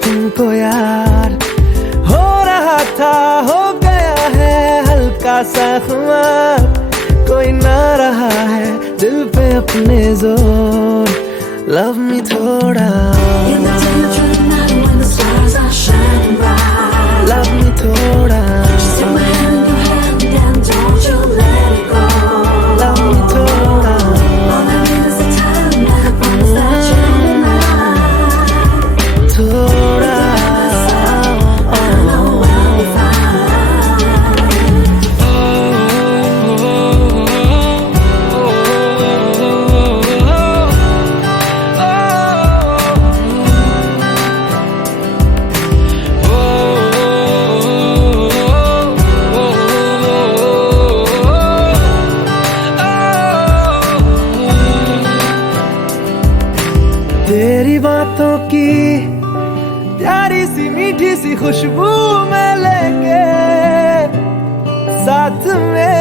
तुमको यार, हो रहा था हो गया है हल्का सा खुमार, कोई ना रहा है दिल पे अपने जोर, लव मी थोड़ा, love me थोड़ा, love me थोड़ा, थोड़ा। तेरी बातों की प्यारी सी मीठी सी खुशबू में लेके साथ में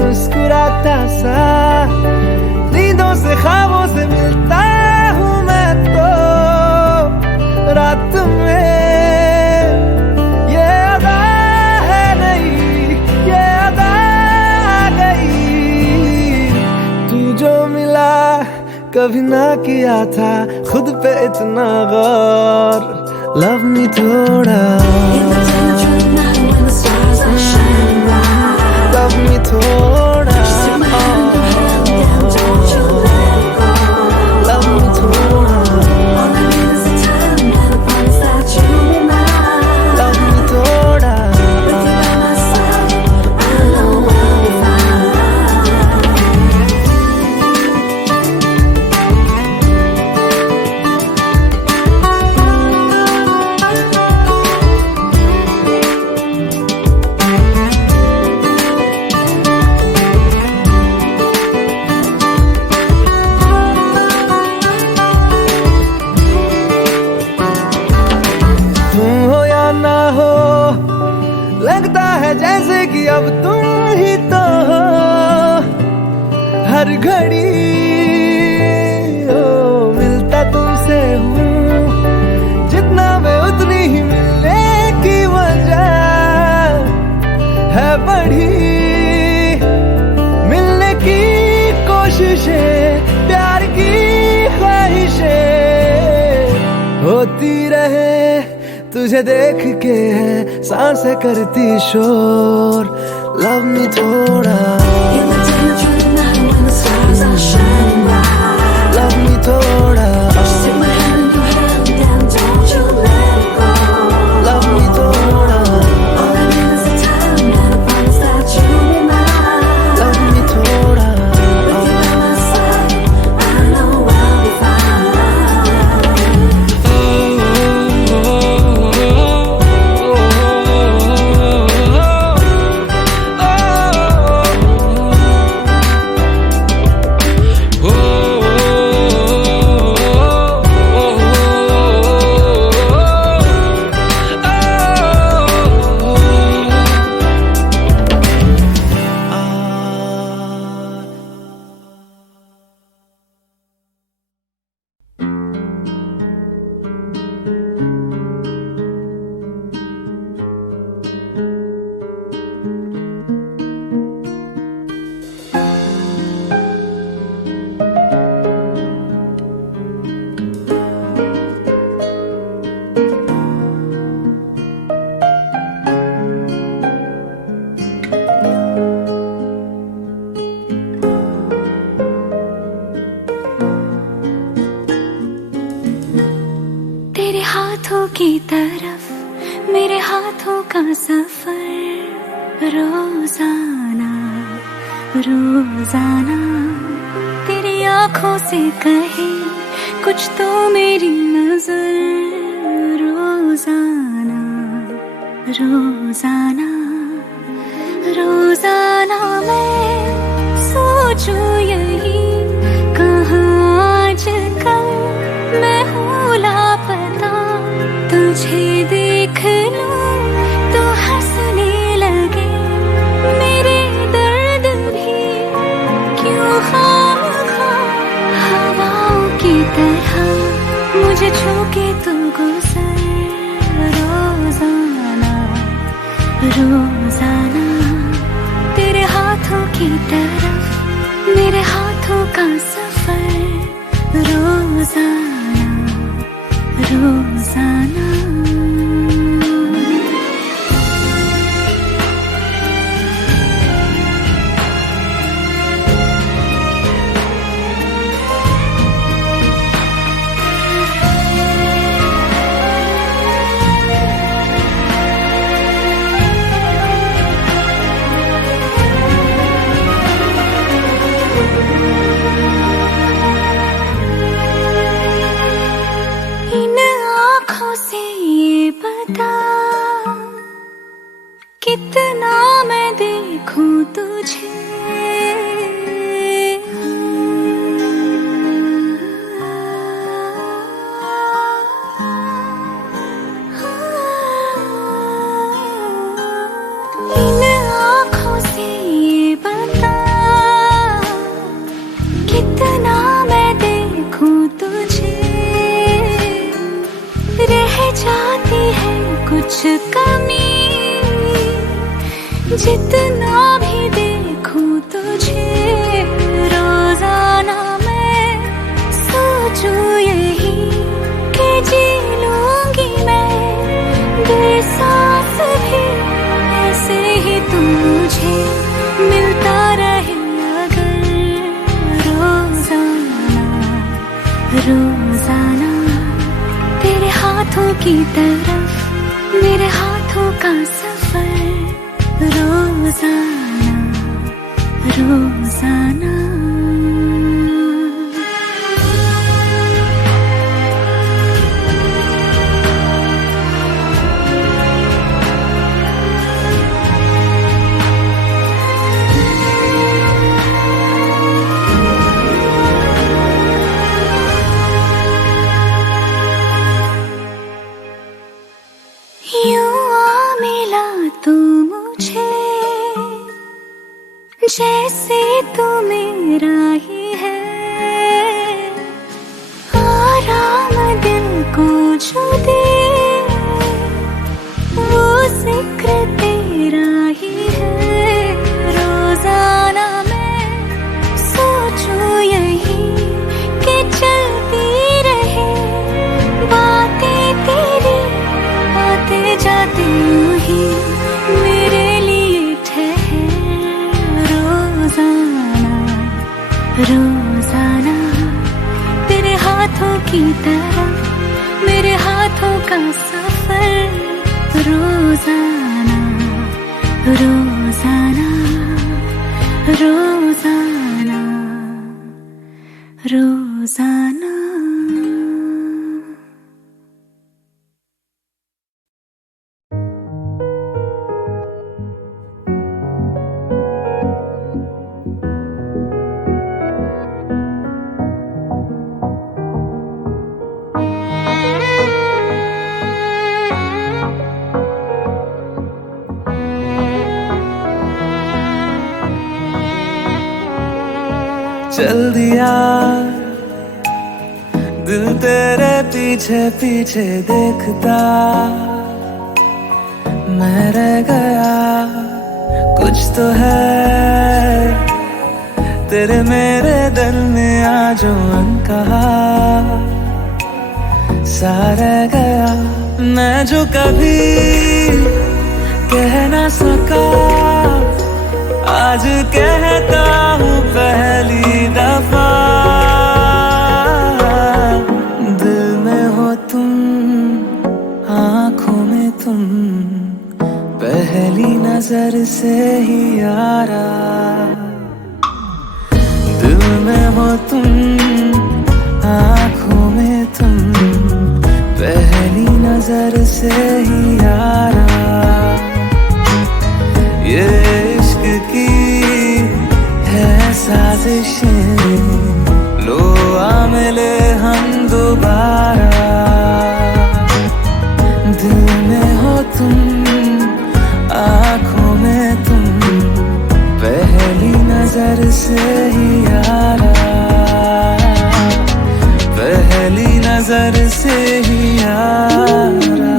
मुस्कुराता सा, नींदों से ख्वाबों से मिलता हूँ मैं तो रात में, ये अदा है नहीं ये अदा आ गई, तू जो मिला कभी ना किया था खुद पे इतना गौर, लव मी थोड़ा, लव मी थोड़ा, लव मी थोड़ा, लव मी थोड़ा। लगता है जैसे कि अब तुम ही तो हो हर घड़ी, ओ मिलता तुमसे हूँ जितना मैं उतनी ही मिलने की वजह है बढ़ी, मिलने की कोशिशें प्यार की ख्वाहिशें होती रहे, तुझे देख के है सांसें करती शोर, लव मी थोड़ा, लव मी थोड़ा, लव मी थोड़ा, लव मी थोड़ा। की तरफ मेरे हाथों का सफर, रोजाना रोजाना तेरी आंखों से कहे कुछ तो मेरी नजर, रोजाना रोजाना रोजाना मैं सोचूं यही कहाँ आजकल मैं हूँ लापता, तुझे देख लूं तो हंसने लगे मेरे दर्द भी क्यों खामखा हवाओं की तरह मुझे रोजाना तेरे हाथों की तरफ मेरे हाथों का सफर रोजाना रोजाना। कितना मैं देखूं तुझे इन आँखों से ये बता कितना मैं देखूं तुझे रह जाती है कुछ कमी जितना भी देखूं तुझे रोजाना मैं सोचूं यही कि जी लूंगी मैं बेसास भी ऐसे ही तू मुझे मिलता रहे अगर रोजाना रोजाना तेरे हाथों की तरफ मेरे हाथों का सफर रोजाना रोजाना। यूं आ मिला तू मुझे जैसे तू मेरा ही है आराम दिल को जो दे वो जिक्र तेरा ही है रोजाना मैं सोचूं यही कि चलती रहे बातें तेरी आते जाते यूं ही मेरे लिए ठहर रोजाना रोजाना तेरे हाथों की तरफ मेरे हाथों का सफर रोजाना रोजाना रोजाना रोजाना। चल दिया दिल तेरे पीछे पीछे देखता मैं रह गया कुछ तो है तेरे मेरे दरमियां जो अनकहा सा रह गया मैं जो कभी कह ना सका आज कहता हूँ पहली दफा दिल में हो तुम आँखों में तुम पहली नजर से ही यारा दिल में हो तुम आँखों में तुम पहली नजर से ही यारा ये इश्क की है साजिशें लो आ मिले हम दोबारा दिल में हो तुम आँखों में तुम पहली नजर से ही यारा पहली नजर से ही यारा।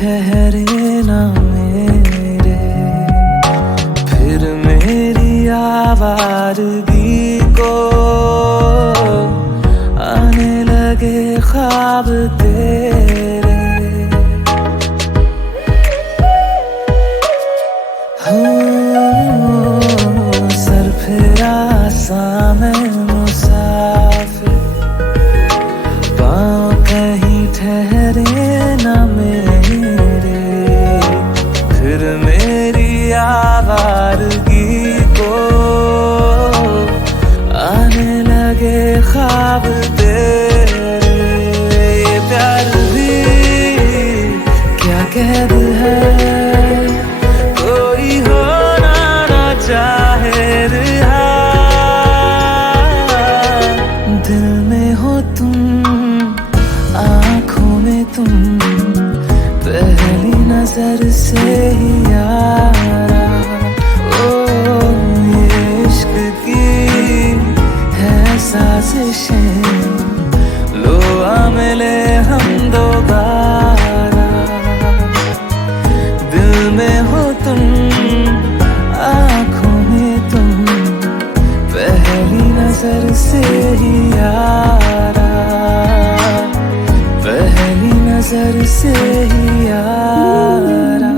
ठहरे ना मेरे, फिर मेरी आवारगी को आने लगे ख्वाब तेरे। सर फिरा सा मैं मुसाफिर, पाँव कहीं ठहरे ना मेरे, फिर मेरी आवारगी को आने लगे ख्वाब तेरे। ये प्यार भी क्या कैद है, कोई होना ना चाहे रिहा। दिल में हो तुम, आँखों में तुम, पहली नजर से ही यारा। ओ ये इश्क की है साजिशें, लो आ मिले हम दोबारा। दिल में हो तुम, आँखों में तुम, पहली नजर से ही यारा, पहली नजर से ही यारा।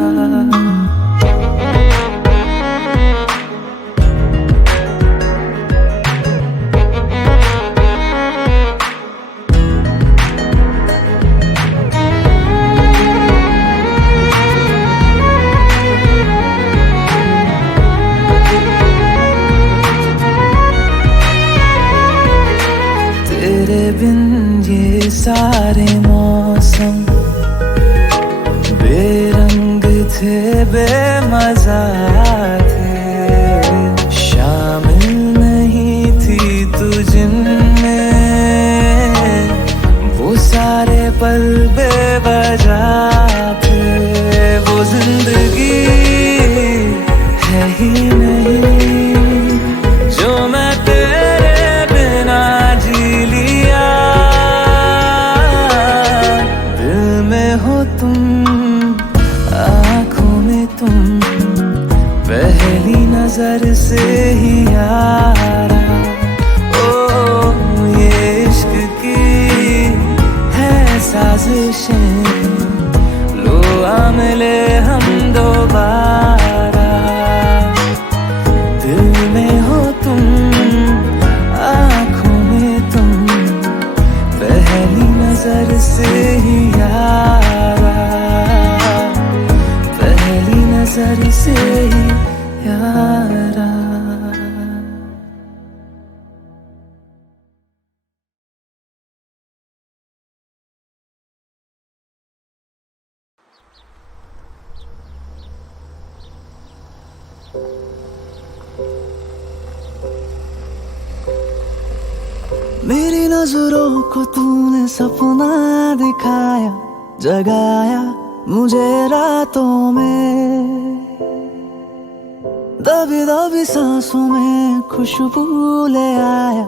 तेरे बिन ये सारे मौसम बेरंग थे, बेमजा थे, शामिल नहीं थी तू जिनमें, वो सारे पल बेवजह थे। वो जिंदगी है ही नहीं जो मैं तेरे बिना जी लिया। दिल में हो तुम, आँखों में तुम, पहली नजर से ही यारा। ओ ये इश्क की है साजिशें, लो आ मिले हम दोबारा। दिल में हो तुम, आँखों में तुम, पहली नजर से ही यारा, पहली नजर से ही यारा। मेरी नजरों को तूने सपना दिखाया, जगाया मुझे रातों में, दबी दबी सांसों में खुशबू ले आया,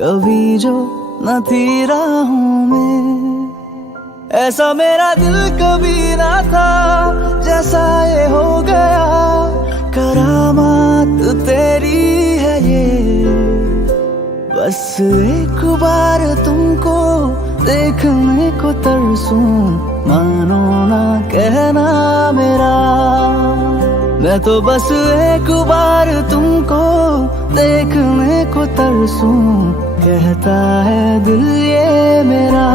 कभी जो न थी राहों में। ऐसा मेरा दिल कभी ना था, जैसा ये हो गया, करामात तेरी है ये। बस एक बार तुमको देखने को तरसूं, मानो ना कहना मेरा। मैं तो बस एक बार तुमको देखने को तरसूं, कहता है दिल ये मेरा।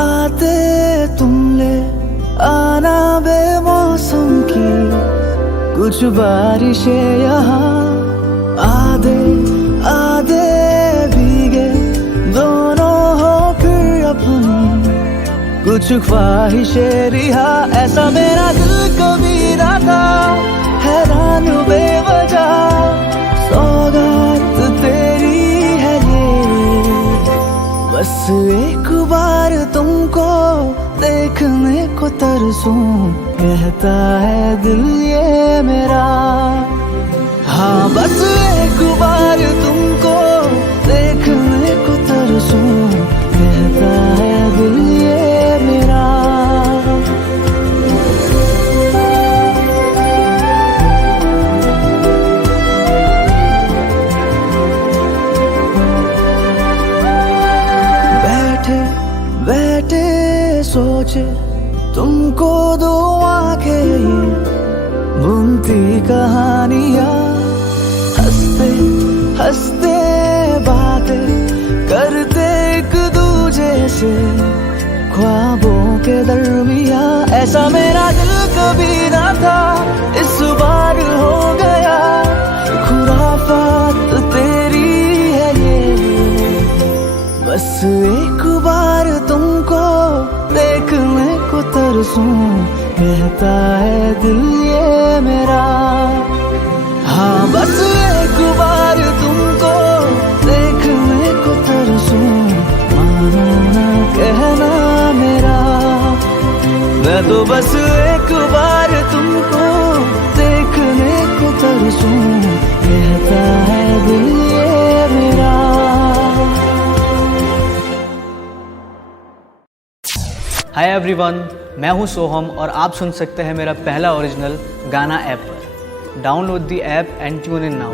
आते तुम ले आना बेमौसम की कुछ बारिशें यहाँ, आधे आधे भीगे दोनों हो फिर अपनी कुछ ख्वाहिशें रिहा। ऐसा मेरा दिल कभी ना था, हैरान बेवजह, सौगात तेरी है ये। बस एक बार तुमको देखने को तर तरसूं, कहता है दिल ये मेरा। हाँ बस एक बार तुमको देखने को तरसूं, कहता है दिल ये मेरा। बैठे बैठे सोचे तुमको दो आंखें बुनती कहानियां, हंसते हंसते बातें करते एक दूजे से ख्वाबों के दरमिया। ऐसा मेरा दिल कभी ना था, इस बार हो गया, खुराफात तेरी है ये। बस एक बार तुमको देखने को तरसूं, कहता है दिल ये मेरा। हाँ बस एक बार तुमको देखने को तरसूं, मानो ना कहना मेरा। मैं तो बस एक बार तुमको देखने को तरसूं, कहता है दिल ये मेरा। हाय एवरीवन, मैं हूं सोहम और आप सुन सकते हैं मेरा पहला ओरिजिनल गाना ऐप पर। Download the app and tune in now.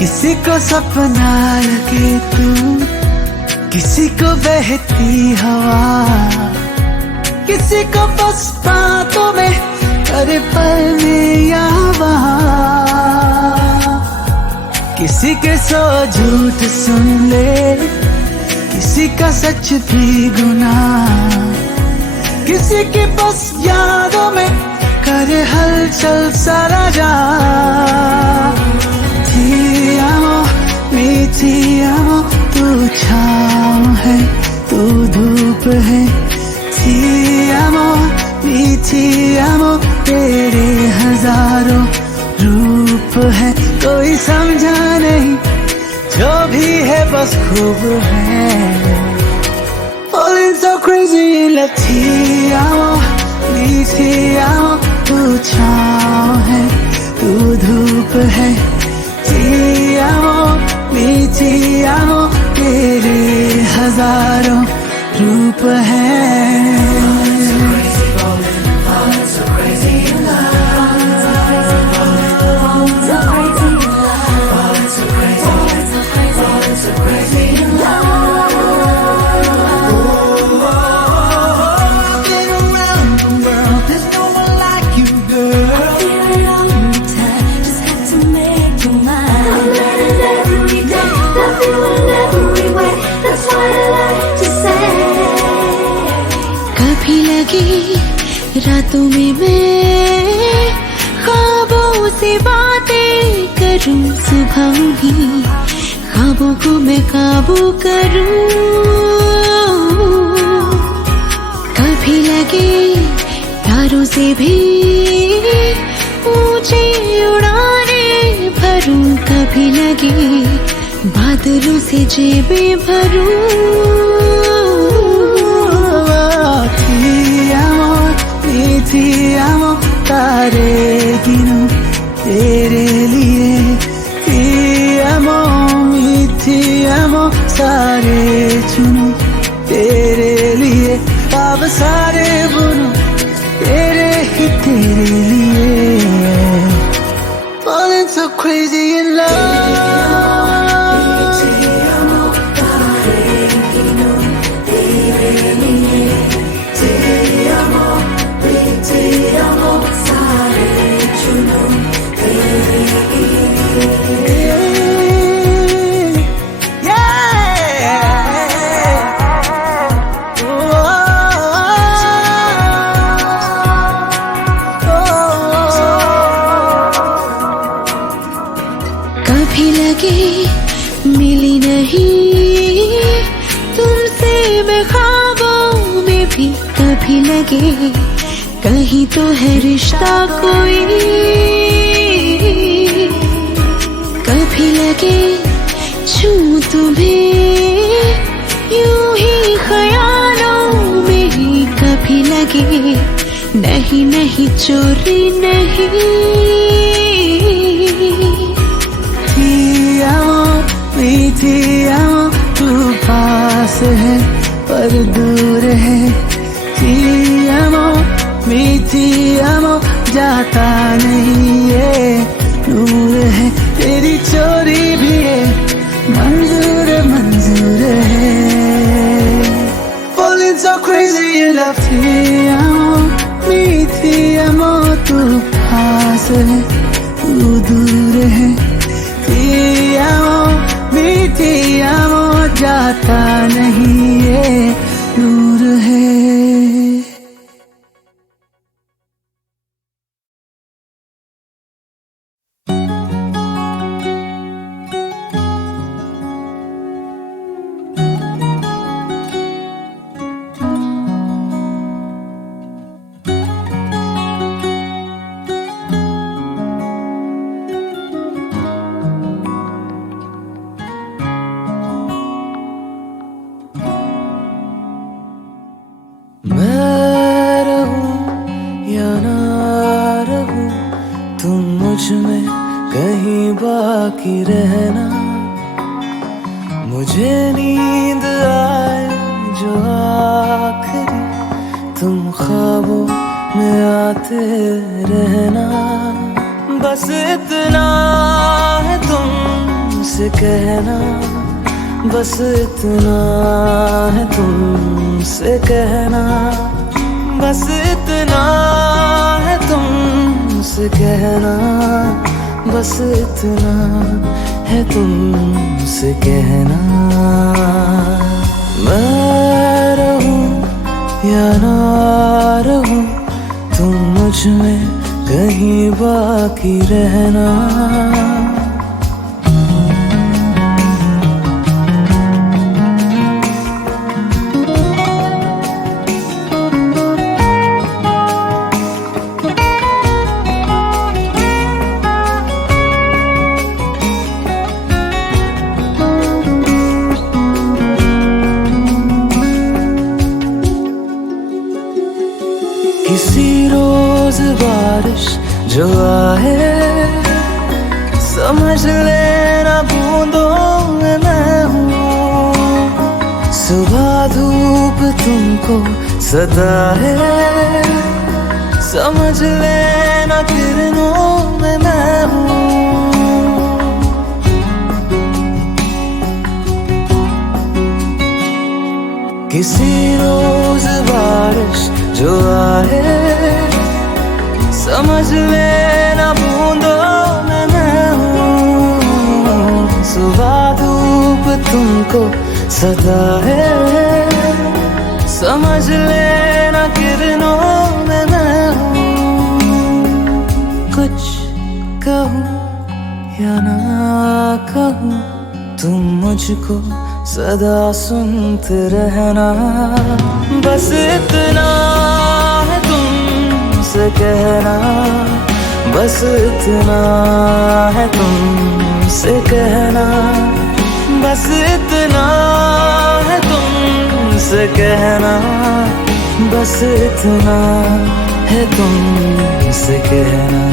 किसी को सपना लगे तू, किसी को बहती हवा, किसी को बस बातों में करे पलने या वहाँ। किसी के सौ झूठ सुन ले, किसी का सच भी गुनाह, किसी की बस यादों में करे हलचल सारा जहां। मीठी आमो तू छाँव है, तू धूप है। मीठी आमो तेरे हजारों रूप है। कोई समझा नहीं जो भी है बस खूब है। Falling so crazy in love, मीठी आमो तू छाँव है, तू धूप है। मीठी आमो तेरे हजारों रूप है। रातों में मैं ख्वाबों से बातें करूं, सुबह भी ख्वाबों को मैं काबू करूं। कभी लगे तारों से भी ऊंची उड़ाने भरूं, कभी लगे बादलों से जेबें भरूं। मीठी आमो तारे गिनूं तेरे लिए। मीठी आमो सारे चुनूं तेरे लिए। अब सारे बुनूं तेरे ही तेरे लिए। Falling so crazy in love। Te amo, कभी लगे कहीं तो है रिश्ता कोई, कभी लगे छूं तुम्हें यूं ही ख्यालों में ही, कभी लगे नहीं नहीं चोरी नहीं। मीठी तू पास है पर दूर है, मीठी जाता नहीं है, दूर है तेरी चोरी भी है, मंजूर मंजूर है। Falling so crazy in love, मीठी तू पास है तू दूर है, मीठी जाता नहीं है, दूर है। मैं रहूं या ना रहूं, तुम मुझ में कहीं बाकी रहना, मुझे नींद आए जो आखिरी, तुम ख्वाबों में आते रहना। बस इतना है तुमसे कहना, बस इतना है तुमसे कहना, बस इतना है तुमसे कहना, बस इतना है तुमसे कहना। मैं रहूं या ना रहूं, तुम मुझ में कहीं बाकी रहना। किसी रोज बारिश जो आए, समझ लेना बूंदों में मैं हूँ, सुबह धूप तुमको सदा है, समझ लेना किरणों में मैं हूँ। किसी रोज बारिश जो आए, समझ लेना बूंदों में मैं हूँ, सुबह धूप तुमको सदा है, समझ लेना किरणों में मैं हूँ। कुछ कहूँ या ना कहूँ, तुम मुझको सदा सुनते रहना। बस इतना है तुमसे कहना, बस इतना है तुमसे कहना, बस इतना है तुमसे कहना, बस इतना है तुमसे कहना।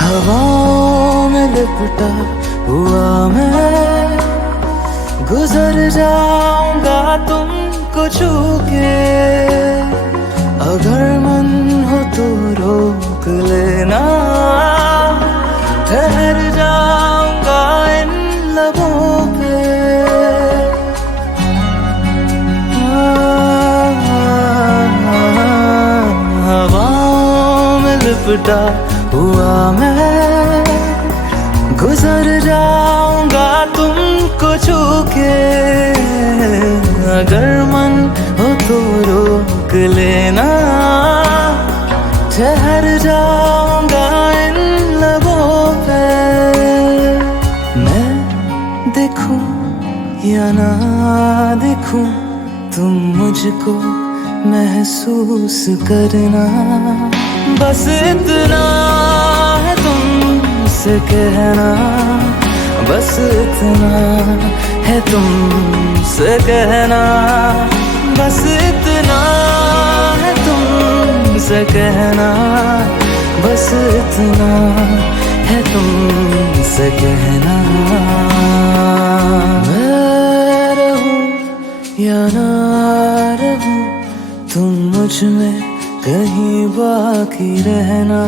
हवाओं में लिपटा हुआ मैं, गुजर जाऊंगा तुमको छू के, अगर मन हो तो रोक लेना, ठहर जाऊंगा इन लबों पे। हवाओं में लिपटा हुआ मैं, जाऊंगा तुमको छू के, अगर मन हो तो रोक लेना, ठहर जाऊंगा इन लबों पे। मैं देखूं या ना देखूं, तुम मुझको महसूस करना, बस इतना है तुमसे कहना, बस इतना है तुमसे कहना, बस इतना है तुमसे कहना, बस इतना है तुमसे कहना। मैं रहूं या ना रहूं, तुम मुझ में कहीं बाकी रहना।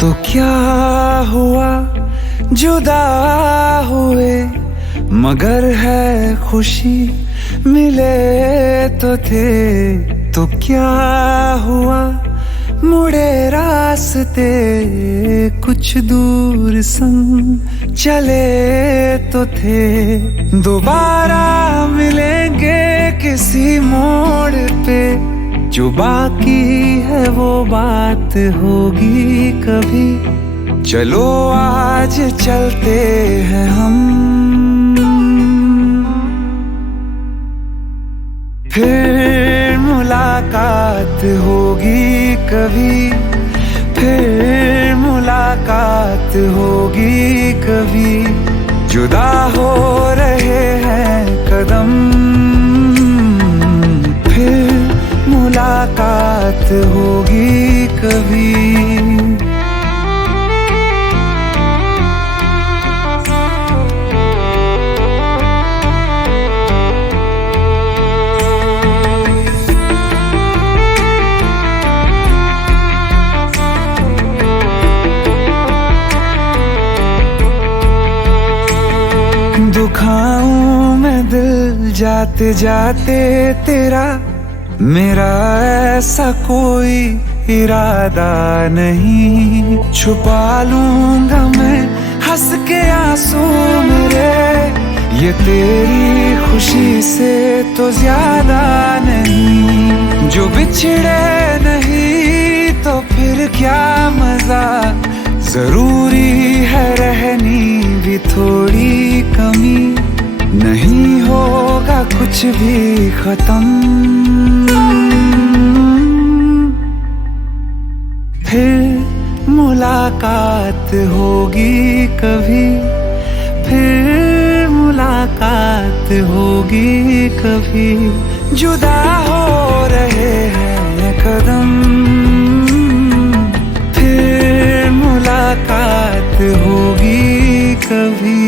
तो क्या हुआ जुदा हुए, मगर है खुशी मिले तो थे। तो क्या हुआ मुड़े रास्ते, कुछ दूर संग चले तो थे। दोबारा मिलेंगे किसी मोड़ पे, जो बाकी है वो बात होगी कभी। चलो आज चलते हैं हम, फिर मुलाकात होगी कभी, फिर मुलाकात होगी कभी। जुदा हो रहे हैं कदम, फिर मुलाकात होगी कभी। दुखाऊं मैं दिल जाते जाते तेरा, मेरा ऐसा कोई इरादा नहीं। छुपा लूंगा मैं हंस के आंसू मेरे, ये तेरी खुशी से तो ज्यादा नहीं। जो बिछड़े नहीं तो फिर क्या मजा, जरूरी है रहनी भी थोड़ी कमी। नहीं होगा कुछ भी खत्म, फिर मुलाकात होगी कभी, फिर मुलाकात होगी कभी। जुदा हो रहे हैं कदम, फिर मुलाकात होगी कभी।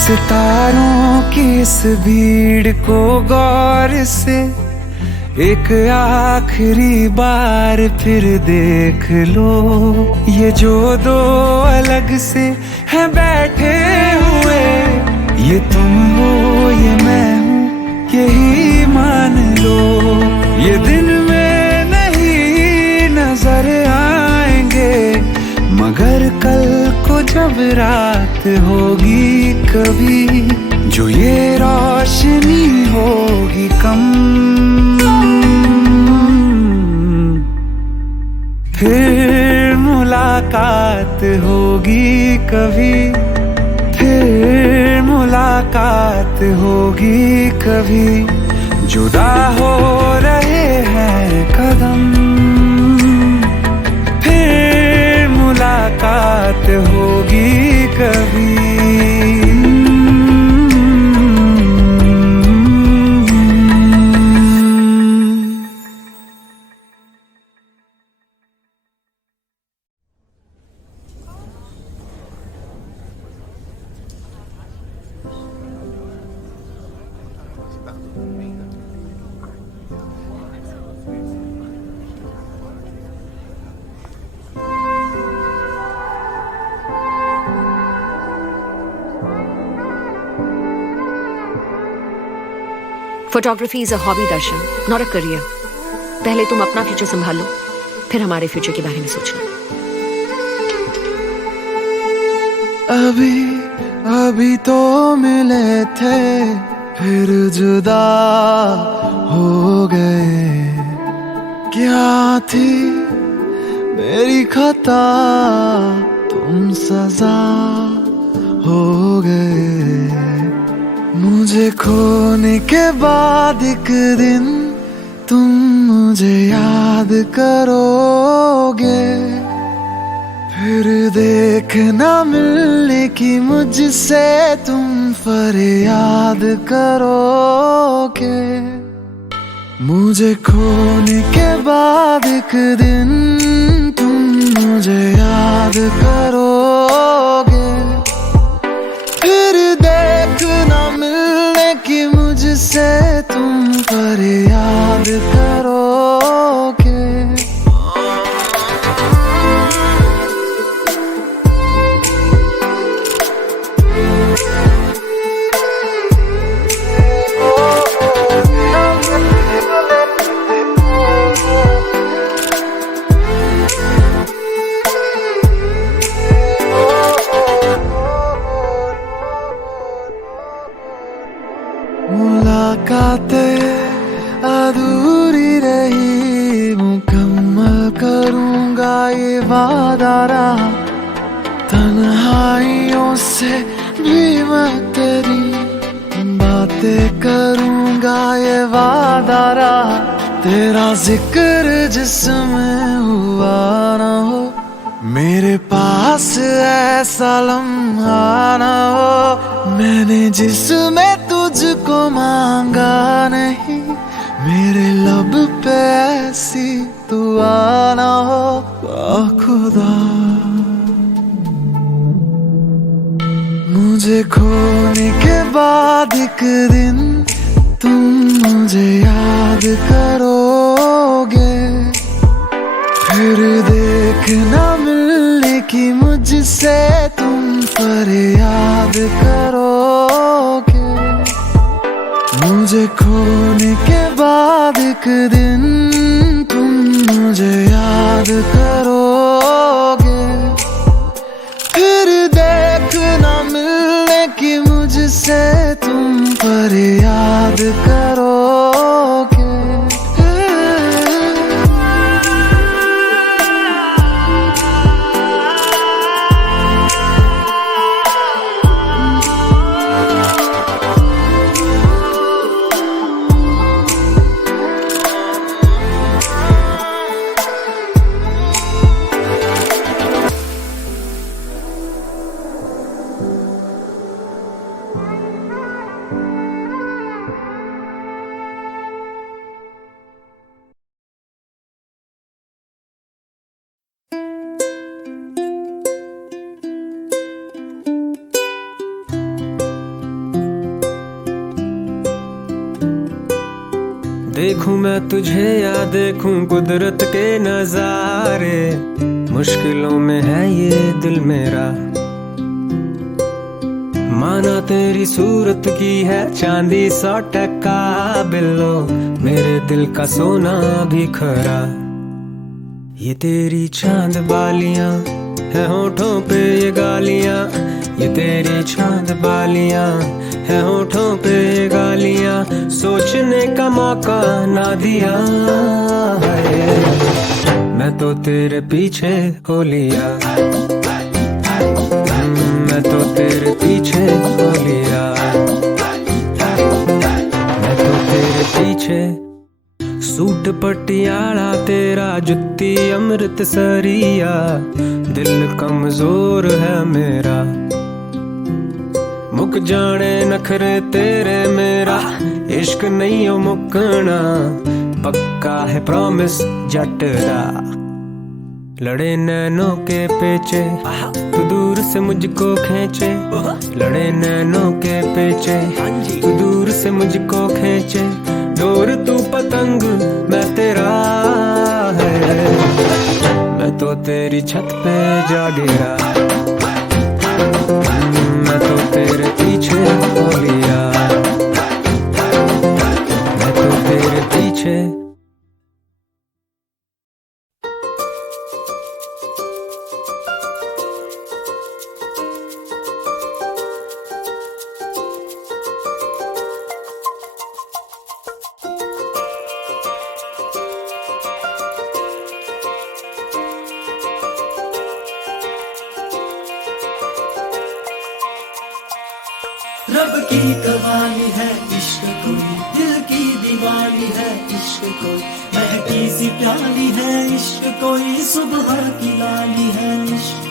सितारों की इस भीड़ को गौर से एक आखिरी बार फिर देख लो। ये जो दो अलग से हैं बैठे हुए, ये तुम हो ये मैं हूँ यही मान लो। ये दिन में नहीं नजर आएंगे, मगर कल को जब रात होगी कभी, जो ये रोशनी होगी कम, फिर मुलाकात होगी कभी, फिर मुलाकात होगी कभी, जुदा हो रहे हैं कदम, फिर मुलाकात होगी कभी। Photography is a hobby Darshan, not a career. पहले तुम अपना फ्यूचर संभाल लो, फिर हमारे फ्यूचर के बारे में सोचना। अभी अभी तो मिले थे, फिर जुदा हो गए। क्या थी मेरी खता, तुम सजा हो गए। मुझे खोने के बाद एक दिन तुम मुझे याद करोगे, फिर देखना मिलने की मुझसे तुम फरियाद करोगे। मुझे खोने के बाद एक दिन तुम मुझे याद करोगे, फिर देखना मिलने की मुझसे तुम फरियाद करोगे। मुलाकातें अधूरी रही, मुकम्मल करूंगा ये वादा रहा। तन्हाइयों से भी मैं तेरी बातें करूंगा ये वादा रहा। तेरा जिक्र जिसमें हुआ ना हो, मेरे पास ऐसा लम्हा ना हो। मैंने जिसमें तुझको मांगा नहीं, मेरे लब पे ऐसी दुआ ना हो। खुदा मुझे खोने के बाद एक दिन तुम मुझे याद करोगे, फिर देखना मिलने की मुझसे तुम फरियाद करोगे। मुझे खोने के बाद एक दिन तुम मुझे याद करोगे, फिर देखना मिलने की मुझसे तुम फरियाद करोगे। देखूं मैं तुझे या देखूं कुदरत के नजारे, मुश्किलों में है ये दिल मेरा। माना तेरी सूरत की है चांदी 100% बिल्लो, मेरे दिल का सोना भी खरा। ये तेरी चांद बालियां है होठों पे ये गालियां, ये तेरी चांद बालियां है होठों पे ये गालियां। सोचने का मौका ना दिया है, मैं तो तेरे पीछे हो लिया। मैं तो तेरे पीछे हो लिया। पीछे। सूट पटियाला तेरा, जुत्ती अमृतसरिया, दिल कमजोर है मेरा। मुक जाने नखरे तेरे मेरा, इश्क नहीं हो मुकना, पक्का है प्रॉमिस जट दा। लड़े नैनों के पेचे, तू दूर से मुझको खींचे। लड़े नैनों के पेचे, तू दूर से मुझको खींचे। डोर तू पतंग मैं तेरा है, मैं तो तेरी छत पे जा गिरा। मैं तो तेरे पीछे हो गया, मैं तो तेरे पीछे। रब की कवाली है इश्क कोई, दिल की दीवानी है इश्क कोई। महकी सी प्याली है इश्क कोई, सुबह की लाली है इश्क।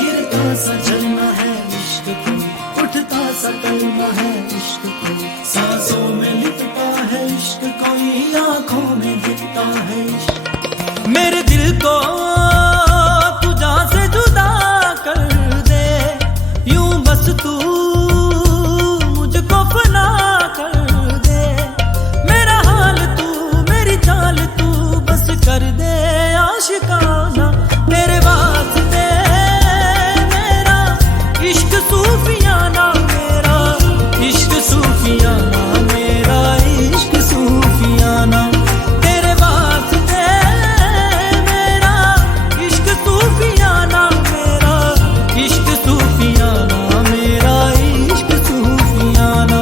गिरता सा चलना है इश्क कोई, उठता सा कलमा है इश्क कोई। सांसों में लिपटा है इश्क कोई, आंखों में दिखता है इश्क। मेरे दिल को तू जान से जुदा कर दे, यूं बस तू फना कर दे। मेरा हाल तू, मेरी चाल तू, बस कर दे आशिकाना। तेरे वास्ते मेरा इश्क सूफियाना, मेरा इश्क सूफियाना, मेरा इश्क सूफियाना। तेरे वास्ते मेरा इश्क सूफियाना, मेरा इश्क सूफियाना, मेरा इश्क सूफियाना।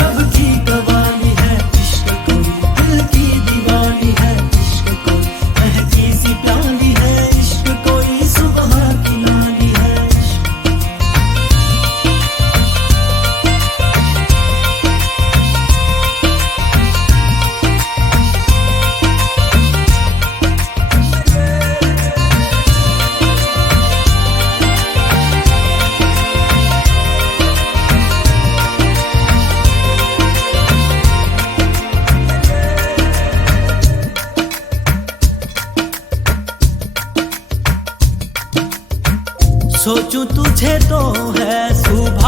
रब की कवाली है इश्क कोई, दिल की दीवानी है इश्क कोई। महकी सी प्याली है इश्क कोई, सुबह की लाली है इश्क। सोचूं तुझे तो है सुबह,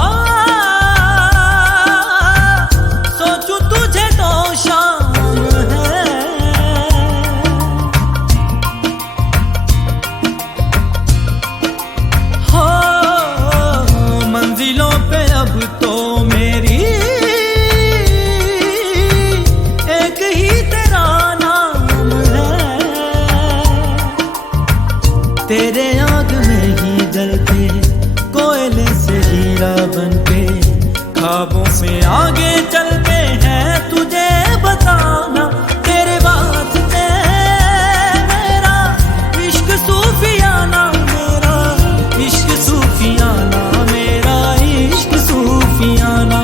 सोचूं तुझे तो शाम है। हो मंजिलों पे अब तो मेरी एक ही तेरा नाम है। तेरे आग में ही जलते कोयले से हीरा बनके, ख्वाबों से आगे चलते हैं तुझे बताना। तेरे वास्ते मेरा इश्क सूफियाना, मेरा इश्क सूफियाना, मेरा इश्क सूफियाना।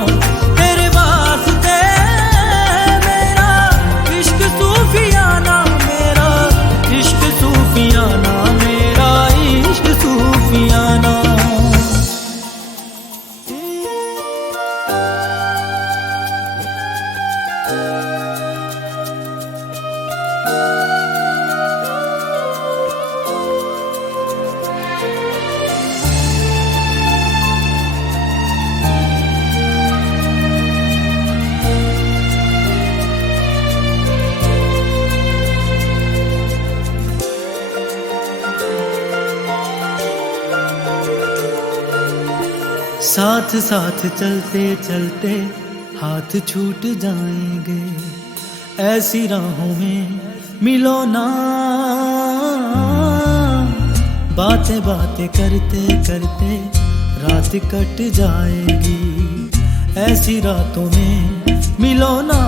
तेरे वास्ते मेरा इश्क सूफियाना, मेरा इश्क सूफियाना, मेरा इश्क सूफियाना। साथ साथ चलते चलते हाथ छूट जाएंगे, ऐसी राहों में मिलो ना। बातें बातें करते करते रात कट जाएगी, ऐसी रातों में मिलो ना।